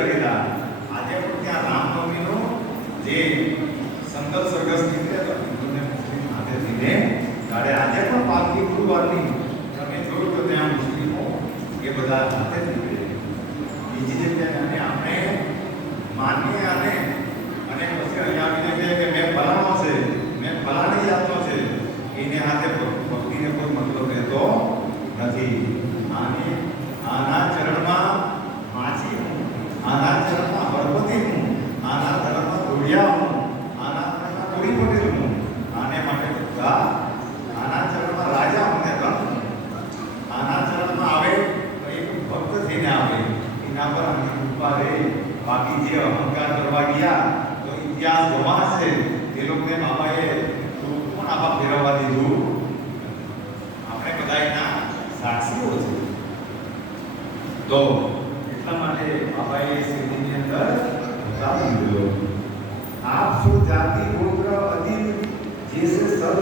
કરેલા. આજે પણ ત્યાં રામનવમીનો જે સંકલ્પ સરઘસ નીકળ્યા હતા હિન્દુને મુસ્લિમ હાથેથીને ત્યારે આજે પણ પાલકી ગુરુવારની તમે જોયું તો ત્યાં મુસ્લિમો એ બધા હાથે નીકળે. બીજી જગ્યાએ આપણે માનીએ અને પછી અહીંયા આવીને કહે કે મેં ફલાણો છે, મેં ફલાણી જાતનો છે, એને હાથે ભક્તિને કોઈ મતલબ રહેતો નથી. આના ચરણમાં માછી હું, આના ચરણમાં ભગવતી હું, આના ચરણમાં ધોળિયા હું, આના ચરણમાં કોળી પટેલ હું, આને માટે બધા આના ચરણમાં રાજા હું ને રંગ હું, આના ચરણમાં આવે તો એક ભક્ત થઈને આવે એના પર આની કૃપા રહે. બાકી જે અહંકાર કરવા ગયા તો ઇતિહાસ ગવા છે એ લોકોને બાબાએ પણ આવા ફેરવવા દીધું. આપણે બધા એના સાક્ષીઓ છે. તો એટલા માટે બાબાએ સિદ્ધિની અંદર ઉતારી દીધો. આપ સુ જાતિ ગોત્ર અધિક જે સે સર્વ